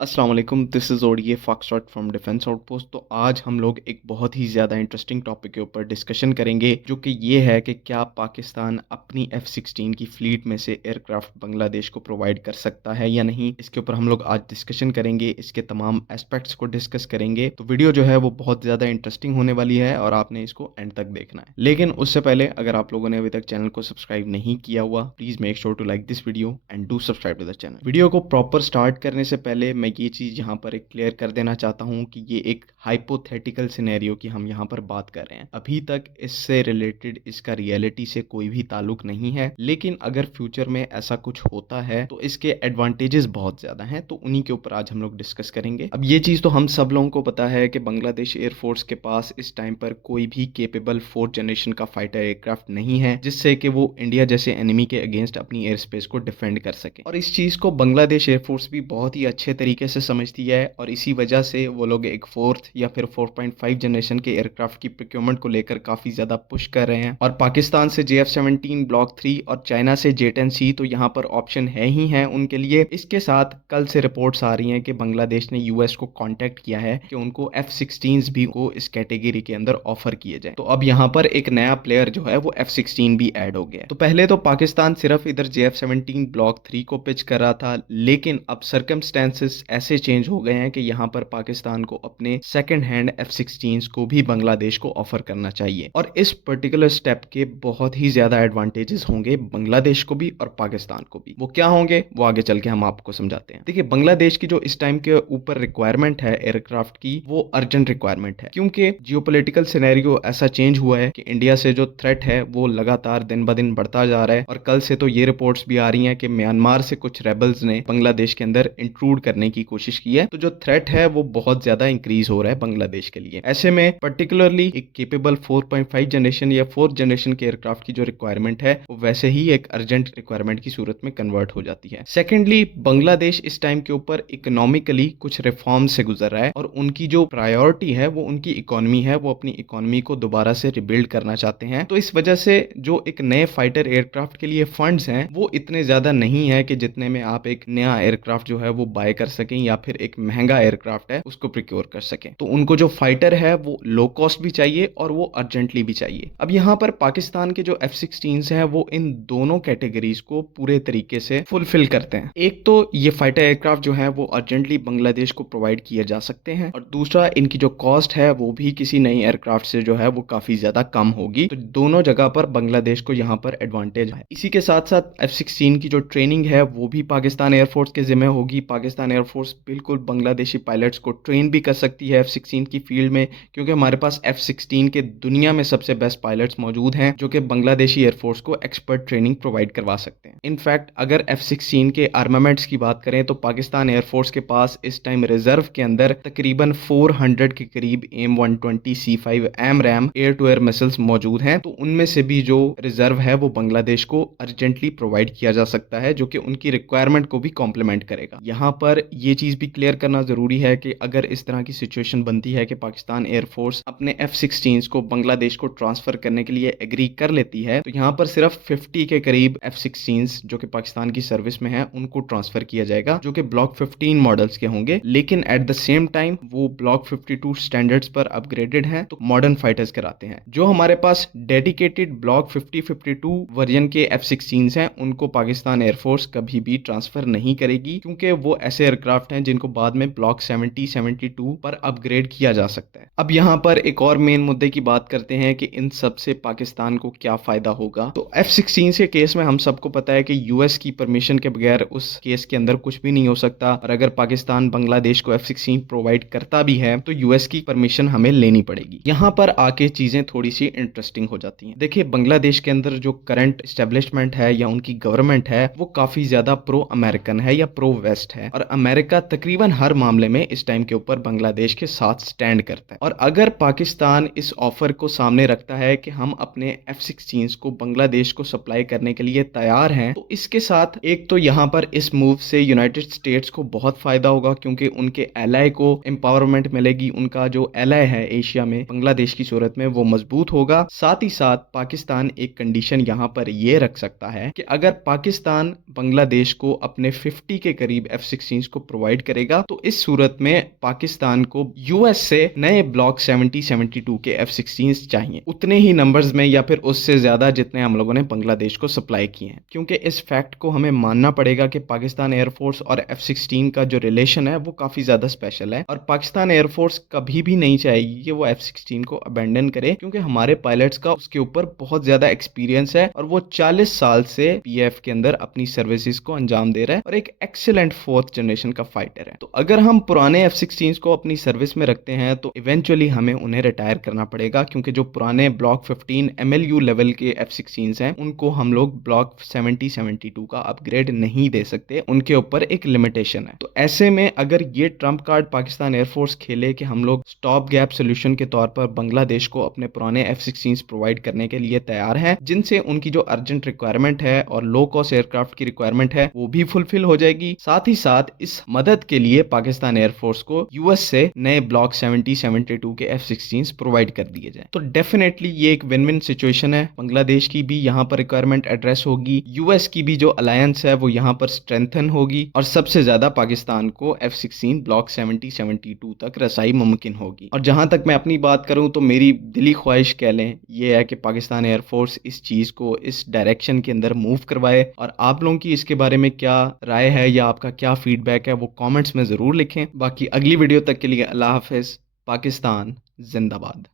अस्सलाम वालेकुम, this is ODA foxtrot from defence outpost. तो आज हम लोग एक बहुत ही ज़्यादा इंटरेस्टिंग टॉपिक के ऊपर डिस्कशन करेंगे, जो कि ये है कि क्या पाकिस्तान अपनी F-16 की फ्लीट में से एयरक्राफ्ट बांग्लादेश को प्रोवाइड कर सकता है या नहीं। इसके ऊपर हम लोग आज डिस्कशन करेंगे, इसके तमाम एस्पेक्ट्स को डिस्कस करेंगे। तो वीडियो जो है वो बहुत ज़्यादा इंटरेस्टिंग होने वाली है और आपने इसको एंड तक देखना है। लेकिन उससे पहले अगर आप लोगों ने अभी तक चैनल को सब्सक्राइब नहीं किया हुआ, please make sure to like this video and do subscribe to the channel. Video को प्रॉपर स्टार्ट करने से पहले मैं ये चीज़ यहाँ पर एक क्लियर कर देना चाहता हूँ कि ये एक हाइपोथेटिकल सिनेरियो की हम यहाँ पर बात कर रहे हैं। अभी तक इससे रिलेटेड इसका रियलिटी से कोई भी ताल्लुक नहीं है, लेकिन अगर फ्यूचर में ऐसा कुछ होता है तो इसके एडवांटेजेस बहुत ज़्यादा हैं, तो उन्हीं के ऊपर आज हम लोग डिस्कस करेंगे। अब ये चीज़ तो हम सब लोगों को पता है कि बांग्लादेश एयरफोर्स के पास इस टाइम पर कोई भी केपेबल फोर्थ जनरेशन का फाइटर एयरक्राफ्ट नहीं है जिससे कि वो इंडिया जैसे एनिमी के अगेंस्ट अपनी एयर स्पेस को डिफेंड कर सके। और इस चीज़ को बांग्लादेश एयरफोर्स भी बहुत ही अच्छे तरीके से समझती है और इसी वजह से वो लोग एक फोर्थ या फिर 4.5 जनरेशन के एयरक्राफ्ट की प्रोक्योरमेंट को लेकर काफ़ी ज़्यादा पुश कर रहे हैं। और पाकिस्तान से JF-17 ब्लॉक 3 और चाइना से J-10C तो यहाँ पर ऑप्शन है ही है उनके लिए। इसके साथ कल से रिपोर्ट्स आ रही हैं कि बांग्लादेश ने यूएस को कांटेक्ट किया है कि उनको F-16 भी को इस कैटेगरी के अंदर ऑफर किए जाए। तो अब यहाँ पर एक नया प्लेयर जो है वो F-16 भी ऐड हो गया है। तो पहले तो पाकिस्तान सिर्फ इधर JF-17 ब्लॉक 3 को पिच कर रहा था, लेकिन अब सर्कमस्टेंसेस ऐसे चेंज हो गए हैं कि यहाँ पर पाकिस्तान को अपने सेकंड हैंड F-16 को भी बांग्लादेश को ऑफर करना चाहिए। और इस पर्टिकुलर स्टेप के बहुत ही ज्यादा एडवांटेजेस होंगे बांग्लादेश को भी और पाकिस्तान को भी। वो क्या होंगे वो आगे चल के हम आपको समझाते हैं। देखिए, बांग्लादेश की जो इस टाइम के ऊपर रिक्वायरमेंट है एयरक्राफ्ट की, वो अर्जेंट रिक्वायरमेंट है, क्योंकि जियोपॉलिटिकल सिनेरियो ऐसा चेंज हुआ है कि इंडिया से जो थ्रेट है वो लगातार दिन ब दिन बढ़ता जा रहा है। और कल से तो ये रिपोर्ट्स भी आ रही हैं कि म्यांमार से कुछ रेबल्स ने बांग्लादेश के अंदर इंट्रूड करने की कोशिश की है। तो जो थ्रेट है वो बहुत ज्यादा इंक्रीज हो रहा है बांग्लादेश के लिए। ऐसे में पर्टिकुलरली एक केपेबल 4.5 जनरेशन या 4th जनरेशन के एयरक्राफ्ट की जो रिक्वायरमेंट है वो वैसे ही एक अर्जेंट रिक्वायरमेंट की सूरत में कन्वर्ट हो जाती है। सेकेंडली, बांग्लादेश इस टाइम के ऊपर इकोनॉमिकली कुछ रिफॉर्म से गुजर रहा है और उनकी जो प्रायोरिटी है वो उनकी इकोनॉमी है। वो अपनी इकोनॉमी को दोबारा से रिबिल्ड करना चाहते हैं। तो इस वजह से जो एक नए फाइटर एयरक्राफ्ट के लिए फंड्स हैं वो इतने ज्यादा नहीं है कि जितने में आप एक नया एयरक्राफ्ट जो है वो बाय कर सकें या फिर एक महंगा एयरक्राफ्ट है उसको प्रिक्योर कर सकें। तो उनको जो फाइटर है वो लो कॉस्ट भी चाहिए और वो अर्जेंटली भी चाहिए। अब यहाँ पर पाकिस्तान के जो F-16 हैं वो इन दोनों कैटेगरीज को पूरे तरीके से फुलफिल करते हैं। एक तो ये फाइटर एयरक्राफ्ट जो है वो अर्जेंटली बांग्लादेश को प्रोवाइड किए जा सकते हैं, और दूसरा इनकी जो कॉस्ट है वो भी किसी नई एयरक्राफ्ट से जो है वो काफी ज्यादा कम होगी। तो दोनों जगह पर बांग्लादेश को यहाँ पर एडवांटेज है। इसी के साथ साथ F-16 की जो ट्रेनिंग है वो भी पाकिस्तान एयरफोर्स के जिम्मे होगी। पाकिस्तान एयरफोर्स बिल्कुल बांग्लादेशी पायलट्स को ट्रेन भी कर सकती है F-16 की फील्ड में, क्योंकि हमारे पास F-16 के दुनिया में सबसे बेस्ट पायलट्स मौजूद हैं जो कि बांग्लादेशी एयरफोर्स को एक्सपर्ट ट्रेनिंग प्रोवाइड करवा सकते हैं। इनफैक्ट अगर F-16 के आर्मामेंट्स की बात करें तो पाकिस्तान एयरफोर्स के पास इस टाइम रिजर्व के अंदर तकरीबन 400 के करीब AIM-120 C5 AMRAAM air to air missiles मौजूद हैं। तो उनमें से भी जो रिजर्व है वो बांग्लादेश को अर्जेंटली प्रोवाइड किया जा सकता है, जो कि उनकी रिक्वायरमेंट को भी कॉम्प्लीमेंट करेगा। यहाँ पर ये चीज भी क्लियर करना जरूरी है कि अगर इस तरह की सिचुएशन बनती है कि पाकिस्तान एयरफोर्स अपने F-16 को बांग्लादेश को ट्रांसफर करने के लिए एग्री कर लेती है, तो यहाँ पर सिर्फ 50 के करीब F-16 जो कि पाकिस्तान की सर्विस में है उनको ट्रांसफर किया जाएगा, जो कि ब्लॉक 15 मॉडल्स के होंगे। लेकिन एट द सेम टाइम वो ब्लॉक 52 स्टैंडर्ड्स पर अपग्रेडेड हैं, तो मॉडर्न फाइटर्स कराते हैं। जो हमारे पास डेडिकेटेड ब्लॉक 50-52 वर्जन के F-16 हैं उनको पाकिस्तान एयरफोर्स कभी भी ट्रांसफर नहीं करेगी, क्योंकि वो ऐसे एयरक्राफ्ट हैं जिनको बाद में ब्लॉक 70-72 पर अपग्रेड किया जा सकता है। अब यहाँ पर एक और मेन मुद्दे की बात करते हैं कि इन सब से पाकिस्तान को क्या फायदा होगा। तो F-16 के केस में हम सबको पता है कि यूएस की परमिशन के बगैर उस केस के अंदर कुछ भी नहीं हो सकता, और अगर पाकिस्तान बांग्लादेश को F-16 प्रोवाइड करता भी है तो यूएस की परमिशन हमें लेनी पड़ेगी। यहाँ पर आके चीजें थोड़ी सी इंटरेस्टिंग हो जाती हैं। देखिए, बांग्लादेश के अंदर जो करंट एस्टेब्लिशमेंट है या उनकी गवर्नमेंट है वो काफी ज्यादा प्रो अमेरिकन है या प्रो वेस्ट है, और अमेरिका तकरीबन हर मामले में इस टाइम के ऊपर बांग्लादेश के साथ स्टैंड करता है। और अगर पाकिस्तान इस ऑफर को सामने रखता है कि हम अपने F-16 को बांग्लादेश को सप्लाई करने के लिए तैयार हैं, तो इसके साथ एक तो यहाँ पर इस मूव से यूनाइटेड स्टेट्स को बहुत फायदा होगा, क्योंकि उनके एलाय को एम्पावरमेंट मिलेगी। उनका जो एलाय है एशिया में बांग्लादेश की सूरत में वो मजबूत होगा। साथ ही साथ पाकिस्तान एक कंडीशन यहाँ पर यह रख सकता है कि अगर पाकिस्तान बांग्लादेश को अपने 50 के करीब F-16 को प्रोवाइड करेगा। तो इस सूरत में पाकिस्तान को यूएस से नए ब्लॉक 70-72 के F-16 चाहिए, उतने ही नंबर्स में या फिर उससे ज्यादा जितने हम लोगों ने बांग्लादेश को सप्लाई किए हैं। क्योंकि इस फैक्ट को हमें मानना पड़ेगा कि पाकिस्तान एयरफोर्स और F-16 का जो रिलेशन है वो काफी ज्यादा स्पेशल है, और पाकिस्तान एयरफोर्स कभी भी नहीं चाहेगी कि वो F-16 को अबेंडन करे, क्योंकि हमारे पायलट्स का उसके ऊपर बहुत ज्यादा एक्सपीरियंस है और वो 40 साल से पीएफ के अंदर अपनी सर्विसेज को अंजाम दे रहा है और एक एक्सीलेंट फोर्थ जनरेशन का फाइटर है। तो अगर हम पुराने F-16 को अपनी सर्विस में रखते हैं तो इवेंचुअली हमें उन्हें रिटायर करना पड़ेगा, क्योंकि जो पुराने ब्लॉक 15 MLU लेवल के F-16 हैं उनको हम लोग ब्लॉक 70-72 का अपग्रेड नहीं दे सकते, उनके ऊपर एक लिमिटेशन है। तो ऐसे में अगर ये ट्रम्प कार्ड पाकिस्तान एयरफोर्स खेले कि हम लोग स्टॉप गैप सोल्यूशन के तौर पर बांग्लादेश को अपने पुराने F-16 प्रोवाइड करने के लिए तैयार है, जिनसे उनकी जो अर्जेंट रिक्वायरमेंट है और लो कॉस्ट एयरक्राफ्ट की रिक्वायरमेंट है वो भी फुलफिल हो जाएगी। साथ ही साथ इस मदद के लिए पाकिस्तान एयरफोर्स को यूएस से नए ब्लॉक 70-72 के F-16 प्रोवाइड कर दिए जाए। तो डेफिनेटली ये एक विन विन सिचुएशन है, बांग्लादेश की भी यहाँ पर रिक्वायरमेंट एड्रेस होगी, यूएस की भी जो अलायंस है वो यहाँ पर स्ट्रेंथन होगी, और सबसे ज्यादा पाकिस्तान को F-16 ब्लॉक 70-72 तक रसाई मुमकिन होगी। और जहां तक मैं अपनी बात करूं तो मेरी दिली ख्वाहिश कह लें ये है कि पाकिस्तान एयरफोर्स इस चीज को इस डायरेक्शन के अंदर मूव करवाए। और आप लोगों की इसके बारे में क्या राय है या आपका क्या फीडबैक है वो कमेंट्स में जरूर लिखें। बाकी अगली वीडियो तक के लिए अल्लाह हाफिज। पाकिस्तान जिंदाबाद।